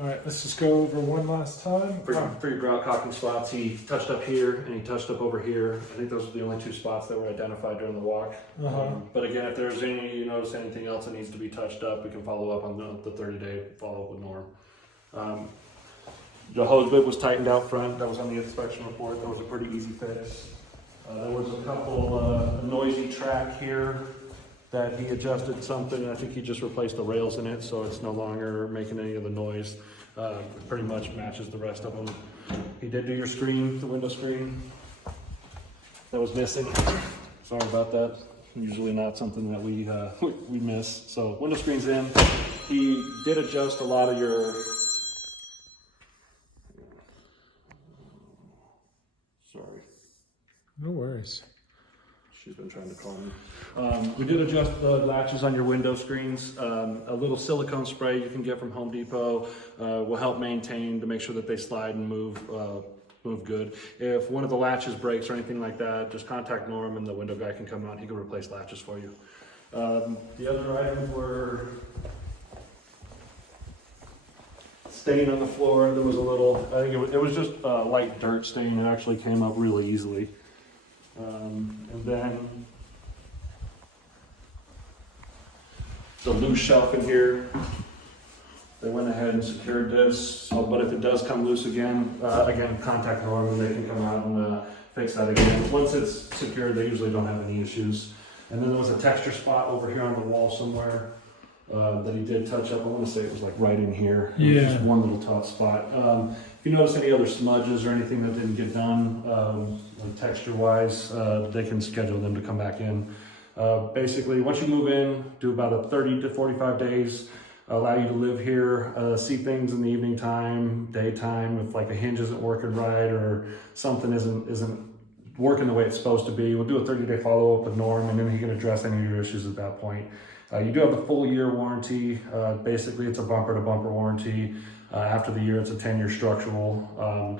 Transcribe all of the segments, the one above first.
All right, let's just go over one last time. For your grout caulking spots, he touched up here and he touched up over here. I think those are the only two spots that were identified during the walk. But again, if there's you notice anything else that needs to be touched up, we can follow up on the 30-day follow-up with Norm. The hose bib was tightened out front. That was on the inspection report. That was a pretty easy fix. There was a couple noisy track here that he adjusted something. I think he just replaced the rails in it, so it's no longer making any of the noise. It pretty much matches the rest of them. He did do your screen, the window screen. That was missing. Sorry about that. Usually not something that we miss. So window screen's in. He did adjust a lot of your. Sorry. No worries. She's been trying to call me. We did adjust the latches on your window screens. A little silicone spray you can get from Home Depot will help maintain to make sure that they slide and move good. If one of the latches breaks or anything like that, just contact Norm and the window guy can come out. He can replace latches for you. The other items were stain on the floor. There was a little, I think it was just a light dirt stain. It actually came up really easily. And then the loose shelf in here, they went ahead and secured this. But if it does come loose again, contact Norm and they can come out and fix that again. Once it's secured, they usually don't have any issues. And then there was a texture spot over here on the wall somewhere that he did touch up. I want to say it was like right in here. Yeah. Just one little top spot. If you notice any other smudges or anything that didn't get done, like texture-wise, they can schedule them to come back in. Basically, once you move in, do about a 30 to 45 days, allow you to live here, see things in the evening time, daytime, if like a hinge isn't working right or something isn't working the way it's supposed to be. We'll do a 30-day follow-up with Norm, and then he can address any of your issues at that point. You do have the full year warranty. Basically, it's a bumper-to-bumper warranty. After the year, it's a 10-year structural.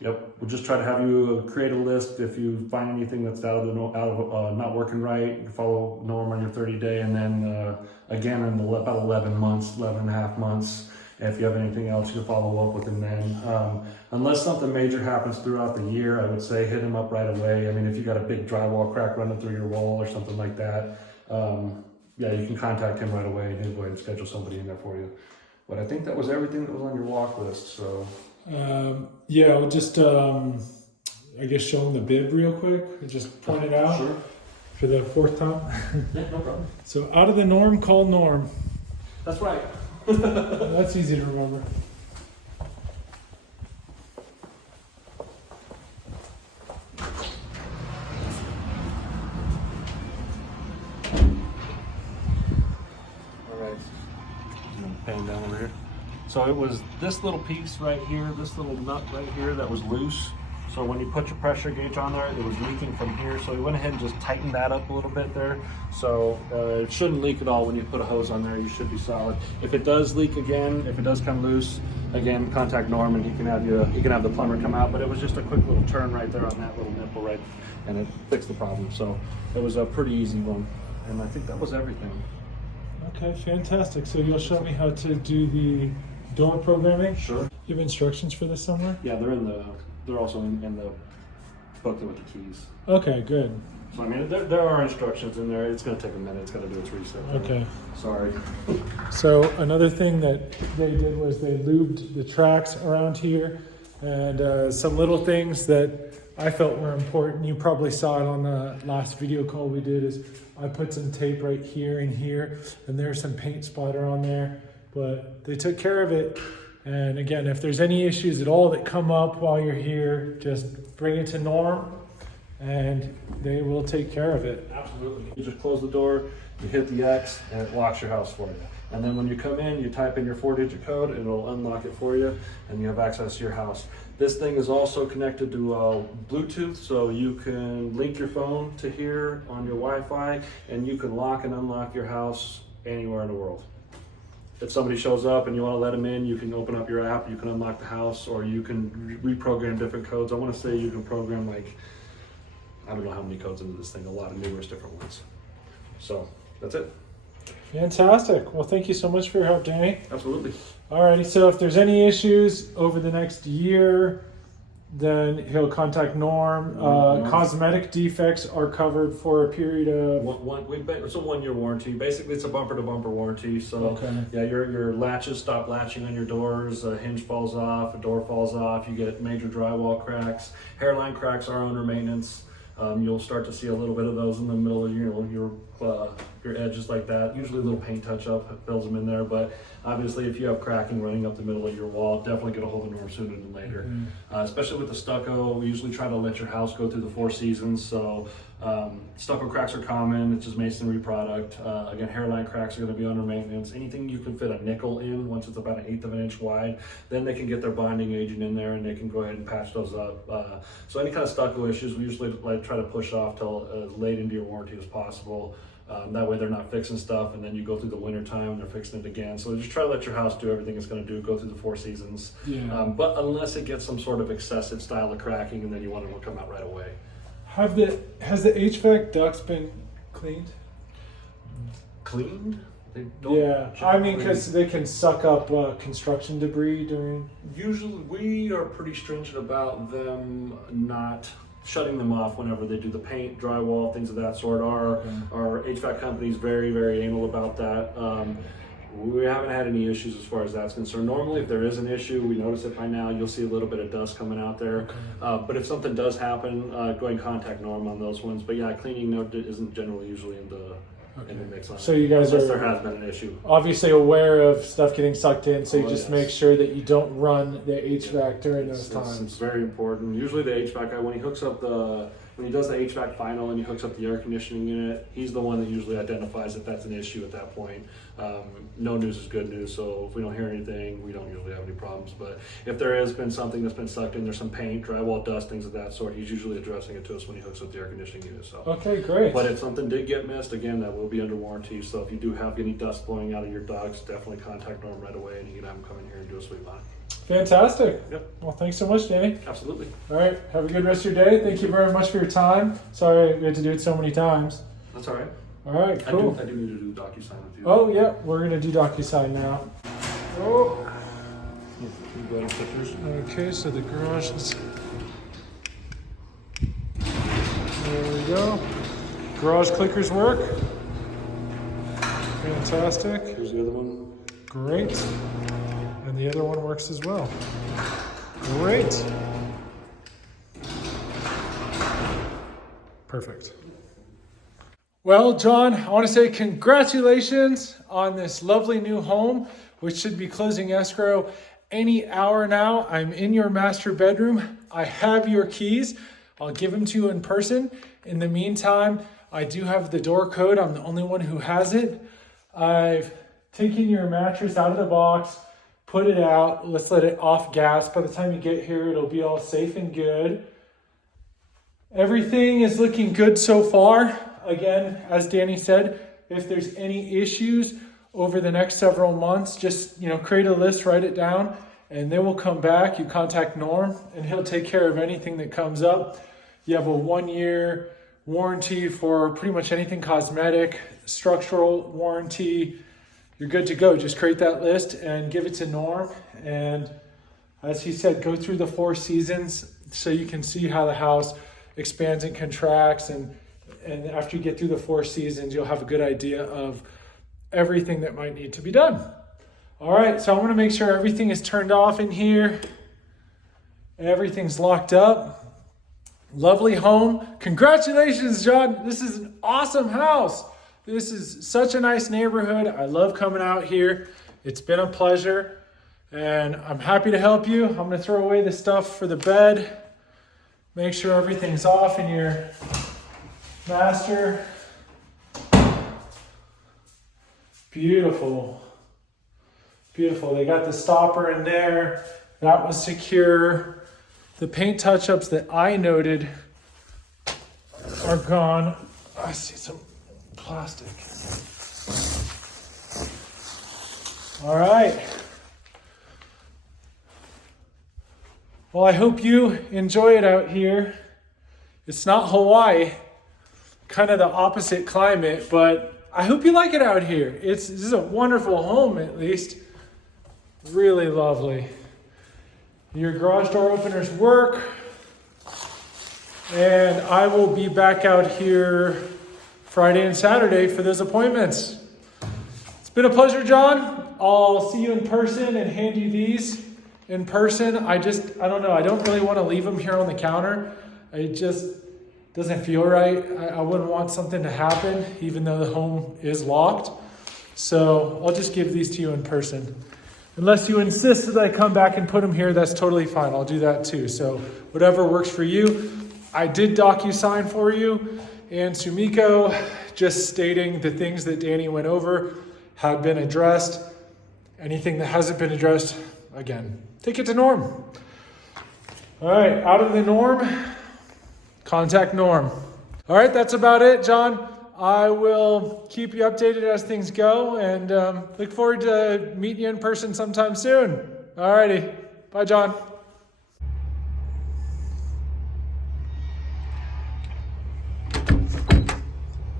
Yep, we'll just try to have you create a list. If you find anything that's not working right, you can follow Norm on your 30-day, and then again in about 11 and a half months. If you have anything else, you can follow up with him then. Unless something major happens throughout the year, I would say hit him up right away. I mean, if you got a big drywall crack running through your wall or something like that, yeah, you can contact him right away and he'll go ahead and schedule somebody in there for you. But I think that was everything that was on your walk list, so. Yeah, I'll just, I guess, show him the bib real quick. Just point it out. Sure. For the fourth time. Yeah, no problem. So out of the norm, call Norm. That's right. That's easy to remember. Pan down over here. So it was this little piece right here, this little nut right here that was loose. So when you put your pressure gauge on there, it was leaking from here. So we went ahead and just tightened that up a little bit there. So it shouldn't leak at all when you put a hose on there. You should be solid. If it does leak again, if it does come loose, again, contact Norm and he can have the plumber come out. But it was just a quick little turn right there on that little nipple right, and it fixed the problem. So it was a pretty easy one. And I think that was everything. Okay, fantastic. So you'll show me how to do the door programming? Sure. You have instructions for this somewhere? Yeah, they're also in the booklet with the keys. Okay, good. So I mean, there are instructions in there. It's going to take a minute. It's going to do its reset. Okay. Sorry. So another thing that they did was they lubed the tracks around here, and some little things that I felt were important. You probably saw it on the last video call we did, is I put some tape right here and here, and there's some paint splatter on there, but they took care of it. And again, if there's any issues at all that come up while you're here, just bring it to Norm and they will take care of it. Absolutely. You just close the door, you hit the X, and it locks your house for you. And then when you come in, you type in your 4-digit code, and it'll unlock it for you, and you have access to your house. This thing is also connected to Bluetooth, so you can link your phone to here on your Wi-Fi, and you can lock and unlock your house anywhere in the world. If somebody shows up and you want to let them in, you can open up your app, you can unlock the house, or you can reprogram different codes. I want to say you can program like, I don't know how many codes into this thing, a lot of numerous different ones. So that's it. Fantastic. Well, thank you so much for your help, Danny. Absolutely. Alrighty, so if there's any issues over the next year, then he'll contact Norm. Cosmetic defects are covered for a period of... It's a 1-year warranty. Basically, it's a bumper-to-bumper warranty. So, yeah, your latches stop latching on your doors, a hinge falls off, a door falls off, you get major drywall cracks. Hairline cracks are under maintenance. You'll start to see a little bit of those in the middle of your edges like that. Usually a little paint touch-up fills them in there, but obviously if you have cracking running up the middle of your wall, definitely get a hold of Norm sooner than later. Especially with the stucco, we usually try to let your house go through the 4 seasons, so stucco cracks are common. It's just masonry product. Again, hairline cracks are going to be under maintenance. Anything you can fit a nickel in, once it's about 1/8 of an inch wide, then they can get their bonding agent in there and they can go ahead and patch those up. So any kind of stucco issues, we usually try to push off till as late into your warranty as possible. That way they're not fixing stuff and then you go through the winter time and they're fixing it again. So just try to let your house do everything it's going to do, go through the 4 seasons. But unless it gets some sort of excessive style of cracking and then you want it to come out right away. Has the HVAC ducts been cleaned? Cleaned? Yeah, I mean, because they can suck up construction debris during... Usually we are pretty stringent about them not shutting them off whenever they do the paint, drywall, things of that sort. Our HVAC company is very, very anal about that. We haven't had any issues as far as that's concerned. Normally, if there is an issue, we notice it by now, you'll see a little bit of dust coming out there. But if something does happen, go ahead and contact Norm on those ones. But yeah, cleaning isn't generally usually in the mix on it. So you guys unless there has been an issue. Obviously aware of stuff getting sucked in, so you just Yes. make sure that you don't run the HVAC during those times. It's very important. Usually the HVAC guy, when he does the HVAC final and he hooks up the air conditioning unit, he's the one that usually identifies if that's an issue at that point. No news is good news, so if we don't hear anything, we don't usually have any problems. But if there has been something that's been sucked in, there's some paint, drywall, dust, things of that sort, he's usually addressing it to us when he hooks up the air conditioning unit. So. Okay, great. But if something did get missed, again, that will be under warranty. So if you do have any dust blowing out of your ducts, definitely contact Norm right away and you can have him come in here and do a sweep on it. Fantastic. Yep. Well, thanks so much, Danny. Absolutely. All right, have a good rest of your day. Thank you very much for your time. Sorry we had to do it so many times. That's all right. All right, cool. I do need to do DocuSign with you. Oh, yeah, we're going to do DocuSign now. Oh. Okay, so the garage is... There we go. Garage clickers work. Fantastic. Here's the other one. Great. And the other one works as well. Great. Perfect. Well, John, I want to say congratulations on this lovely new home, which should be closing escrow any hour now. I'm in your master bedroom. I have your keys. I'll give them to you in person. In the meantime, I do have the door code. I'm the only one who has it. I've taken your mattress out of the box, put it out. Let's let it off gas. By the time you get here, it'll be all safe and good. Everything is looking good so far. Again, as Danny said, if there's any issues over the next several months, just create a list, write it down, and they will come back. You contact Norm, and he'll take care of anything that comes up. You have a 1-year warranty for pretty much anything cosmetic, structural warranty. You're good to go. Just create that list and give it to Norm. And as he said, go through the 4 seasons so you can see how the house expands and contracts, and after you get through the 4 seasons, you'll have a good idea of everything that might need to be done. All right, so I'm gonna make sure everything is turned off in here. Everything's locked up. Lovely home. Congratulations, John. This is an awesome house. This is such a nice neighborhood. I love coming out here. It's been a pleasure, and I'm happy to help you. I'm gonna throw away the stuff for the bed. Make sure everything's off in your master. Beautiful. Beautiful. They got the stopper in there. That was secure. The paint touch-ups that I noted are gone. I see some plastic. All right. Well, I hope you enjoy it out here. It's not Hawaii, kind of the opposite climate, but I hope you like it out here. This is a wonderful home, at least. Really lovely. Your garage door openers work. And I will be back out here Friday and Saturday for those appointments. It's been a pleasure, John. I'll see you in person and hand you these in person. I don't know. I don't really want to leave them here on the counter. It just doesn't feel right. I wouldn't want something to happen, even though the home is locked. So I'll just give these to you in person. Unless you insist that I come back and put them here, that's totally fine. I'll do that too. So whatever works for you. I did DocuSign for you and Sumiko, just stating the things that Danny went over have been addressed. Anything that hasn't been addressed, again, take it to Norm. All right, out of the Norm, contact Norm. All right, that's about it, John. I will keep you updated as things go, and look forward to meeting you in person sometime soon. All righty, bye, John.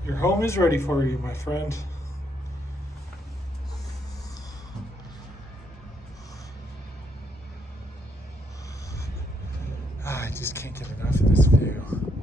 Your home is ready for you, my friend. I just can't get enough of this view.